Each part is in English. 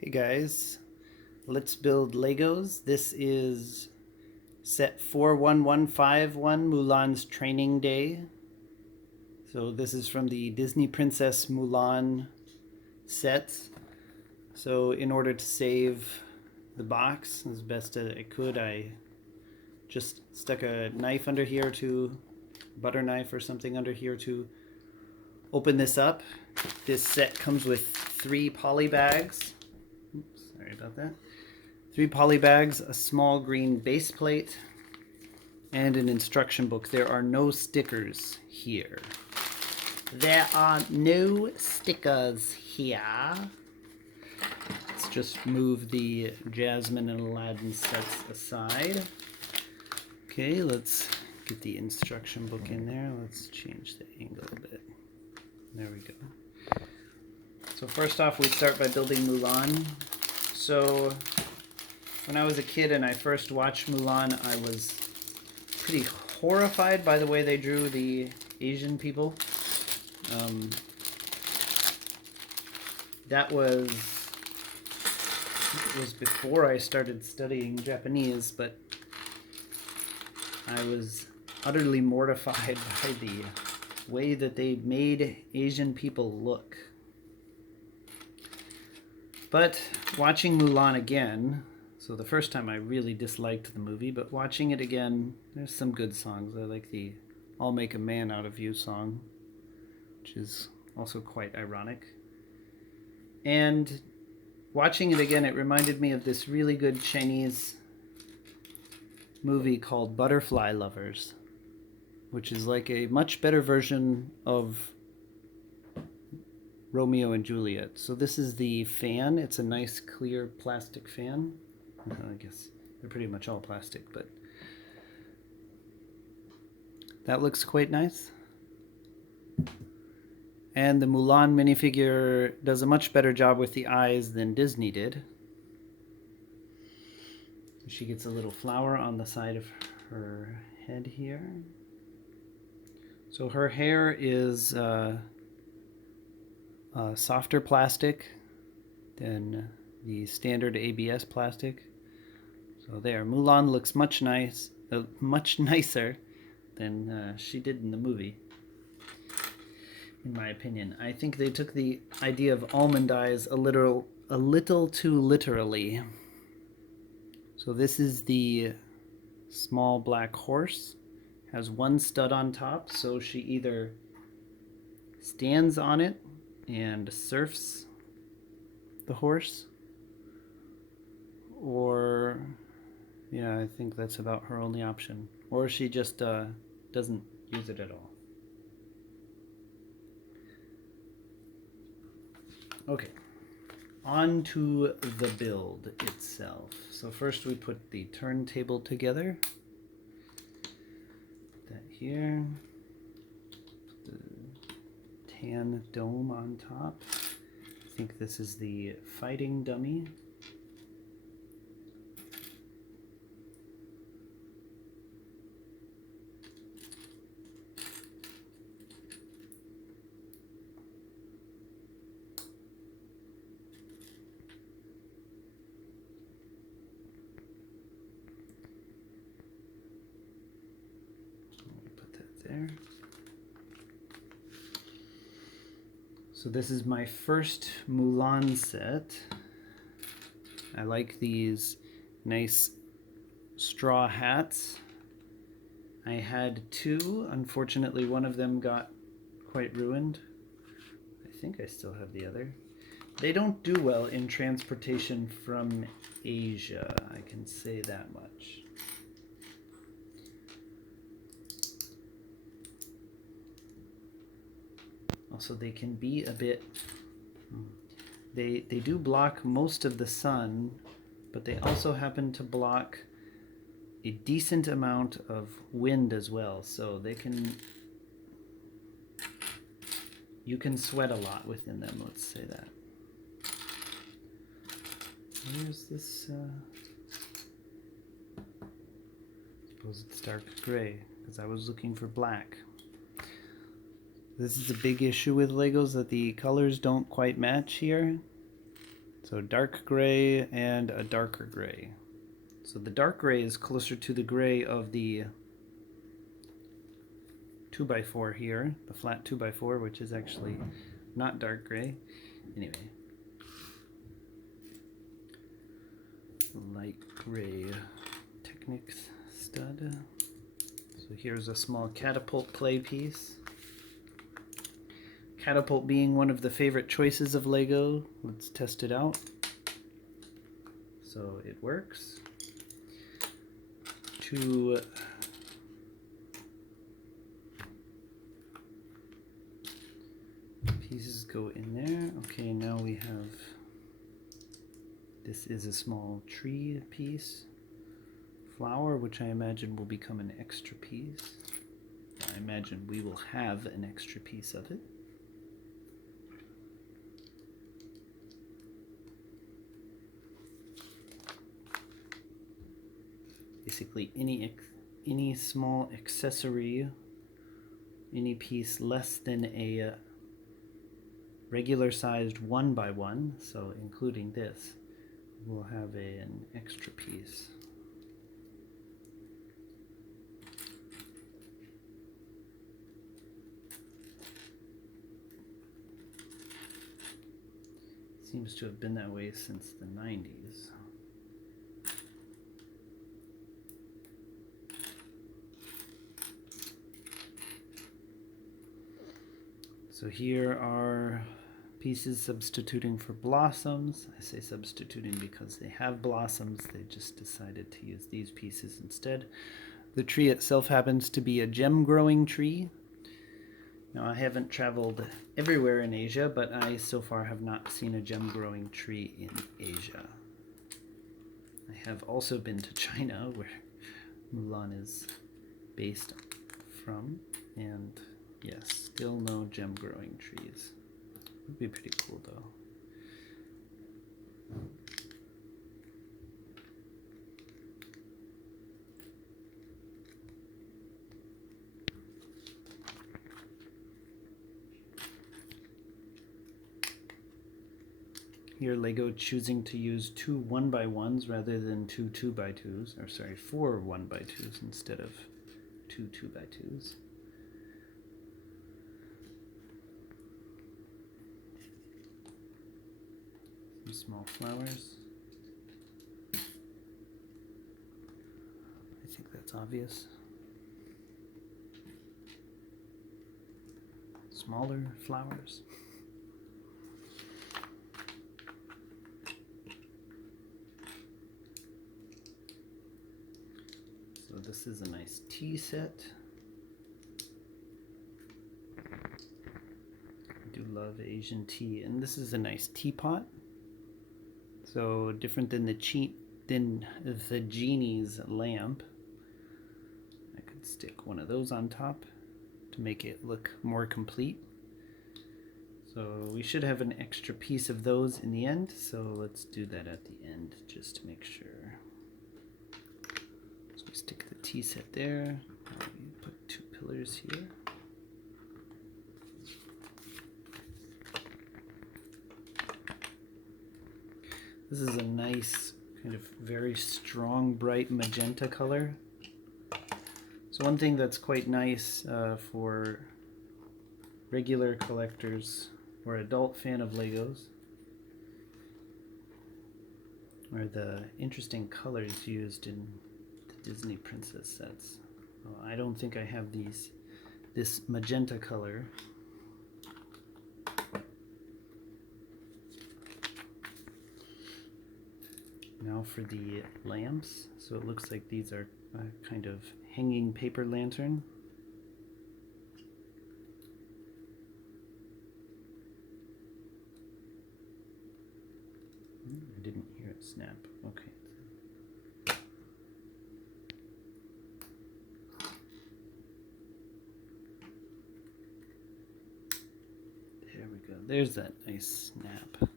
Hey guys, let's build Legos. This is set 41151, Mulan's Training Day. So this is from the Disney Princess Mulan sets. So in order to save the box as best as I could, I just stuck a knife under here to, butter knife or something under here to open this up. This set comes with 3 poly bags. Oops, sorry about that. 3 poly bags, a small green base plate, and an instruction book. There are no stickers here. There are no stickers here. Let's just move the Jasmine and Aladdin sets aside. Okay, let's get the instruction book in there. Let's change the angle a bit. There we go. So first off, we start by building Mulan. So when I was a kid and I first watched Mulan, I was pretty horrified by the way they drew the Asian people. That was, I think it was before I started studying Japanese, but I was utterly mortified by the way that they made Asian people look. But watching Mulan again, so the first time I really disliked the movie, but watching it again, there's some good songs. I like the I'll Make a Man Out of You song, which is also quite ironic. And watching it again, it reminded me of this really good Chinese movie called Butterfly Lovers, which is like a much better version of Romeo and Juliet. So this is the fan. It's a nice clear plastic fan. I guess they're pretty much all plastic, but that looks quite nice. And the Mulan minifigure does a much better job with the eyes than Disney did. She gets a little flower on the side of her head here. So her hair is softer plastic than the standard ABS plastic. So there, Mulan looks much nicer than she did in the movie, in my opinion. I think they took the idea of almond eyes a little too literally. So this is the small black horse. Has one stud on top, so she either stands on it and surfs the horse, or yeah, I think that's about her only option. Or she just doesn't use it at all. Okay, on to the build itself. So first we put the turntable together. Put that here. Put the tan dome on top. I think this is the fighting dummy. There. So this is my first Mulan set. I like these nice straw hats. I had 2. Unfortunately, one of them got quite ruined. I think I still have the other. They don't do well in transportation from Asia, I can say that much. Also, they can be a bit, they do block most of the sun, but they also happen to block a decent amount of wind as well. So they can, you can sweat a lot within them, let's say that. Where's this, I suppose it's dark gray, because I was looking for black. This is a big issue with Legos, that the colors don't quite match here. So dark gray and a darker gray. So the dark gray is closer to the gray of the 2x4 here, the flat 2x4, which is actually not dark gray. Anyway, light gray Technics stud. So here's a small catapult play piece. Catapult being one of the favorite choices of Lego. Let's test it out. So it works. Two pieces go in there. Okay, now we have, this is a small tree piece. Flower, which I imagine will become an extra piece. I imagine we will have an extra piece of it. Basically any small accessory, any piece less than a regular sized 1x1, so including this, we'll have an extra piece. Seems to have been that way since the 90s. So here are pieces substituting for blossoms. I say substituting because they have blossoms. They just decided to use these pieces instead. The tree itself happens to be a gem growing tree. Now, I haven't traveled everywhere in Asia, but I so far have not seen a gem growing tree in Asia. I have also been to China, where Mulan is based from, and yes, still no gem growing trees. Would be pretty cool though. Here Lego choosing to use two 1x1s rather than two 2x2s, or sorry, four 1x2s instead of two 2x2s. Some small flowers. I think that's obvious. Smaller flowers. So this is a nice tea set. I do love Asian tea, and this is a nice teapot. So different than the genie's lamp. I could stick one of those on top to make it look more complete. So we should have an extra piece of those in the end, so let's do that at the end just to make sure. So we stick the tea set there. We put two pillars here. This is a nice, kind of very strong, bright magenta color. So one thing that's quite nice for regular collectors or adult fan of Legos are the interesting colors used in the Disney princess sets. Well, I don't think I have this magenta color. Now for the lamps. So it looks like these are a kind of hanging paper lantern. I didn't hear it snap. Okay. There we go. There's that nice snap.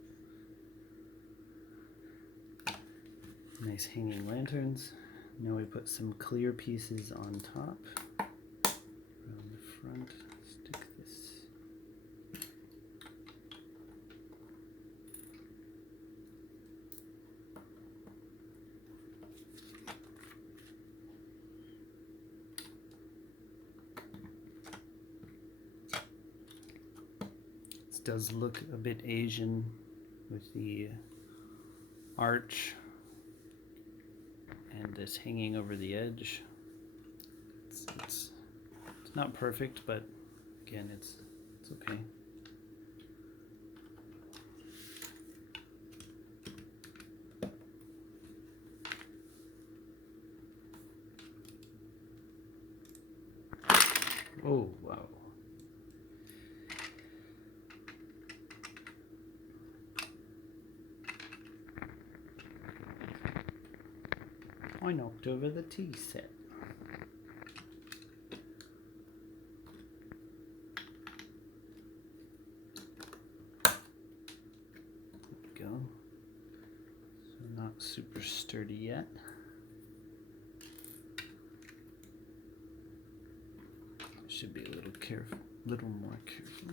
Nice hanging lanterns. Now we put some clear pieces on top. Around the front, stick this. does look a bit Asian with the arch and this hanging over the edge. It's not perfect, but again, it's okay. Oh, wow. I knocked over the tea set. There we go. So not super sturdy yet. Should be a little more careful.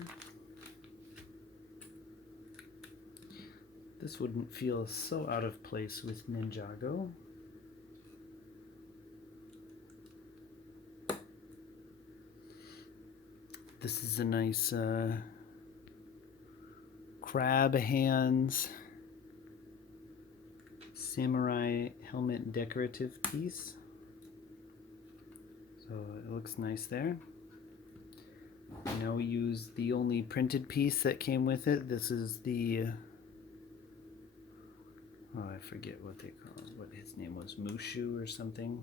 This wouldn't feel so out of place with Ninjago. This is a nice crab hands samurai helmet decorative piece. So it looks nice there. Now we use the only printed piece that came with it. This is the, oh, I forget what they call it, what his name was, Mushu or something.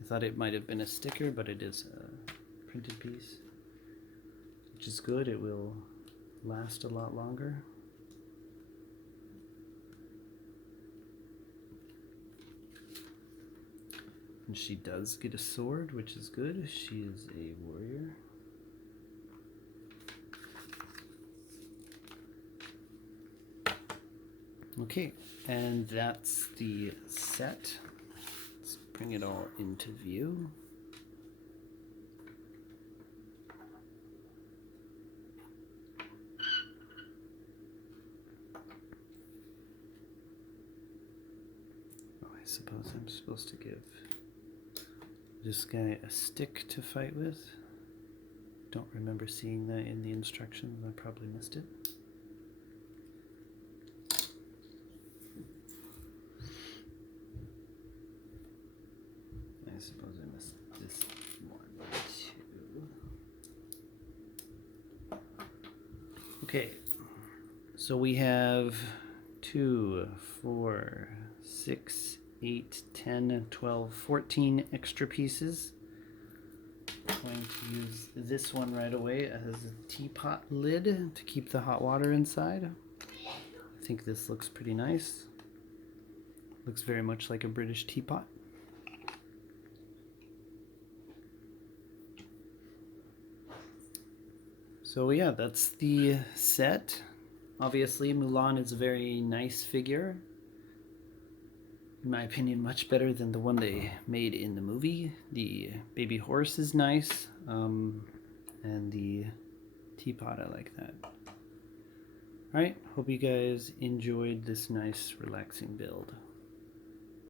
I thought it might have been a sticker, but it is a printed piece, which is good. It will last a lot longer. And she does get a sword, which is good. She is a warrior. Okay, and that's the set. Let's bring it all into view. Oh, I suppose I'm supposed to give this guy a stick to fight with. Don't remember seeing that in the instructions. I probably missed it. I suppose I missed this one too. Okay, so we have 2, 4, 6, 8, 10, 12, 14 extra pieces. I'm going to use this one right away as a teapot lid to keep the hot water inside. I think this looks pretty nice. Looks very much like a British teapot. So yeah, that's the set. Obviously, Mulan is a very nice figure. In my opinion, much better than the one they made in the movie. The baby horse is nice, and the teapot, I like that. Alright, hope you guys enjoyed this nice, relaxing build.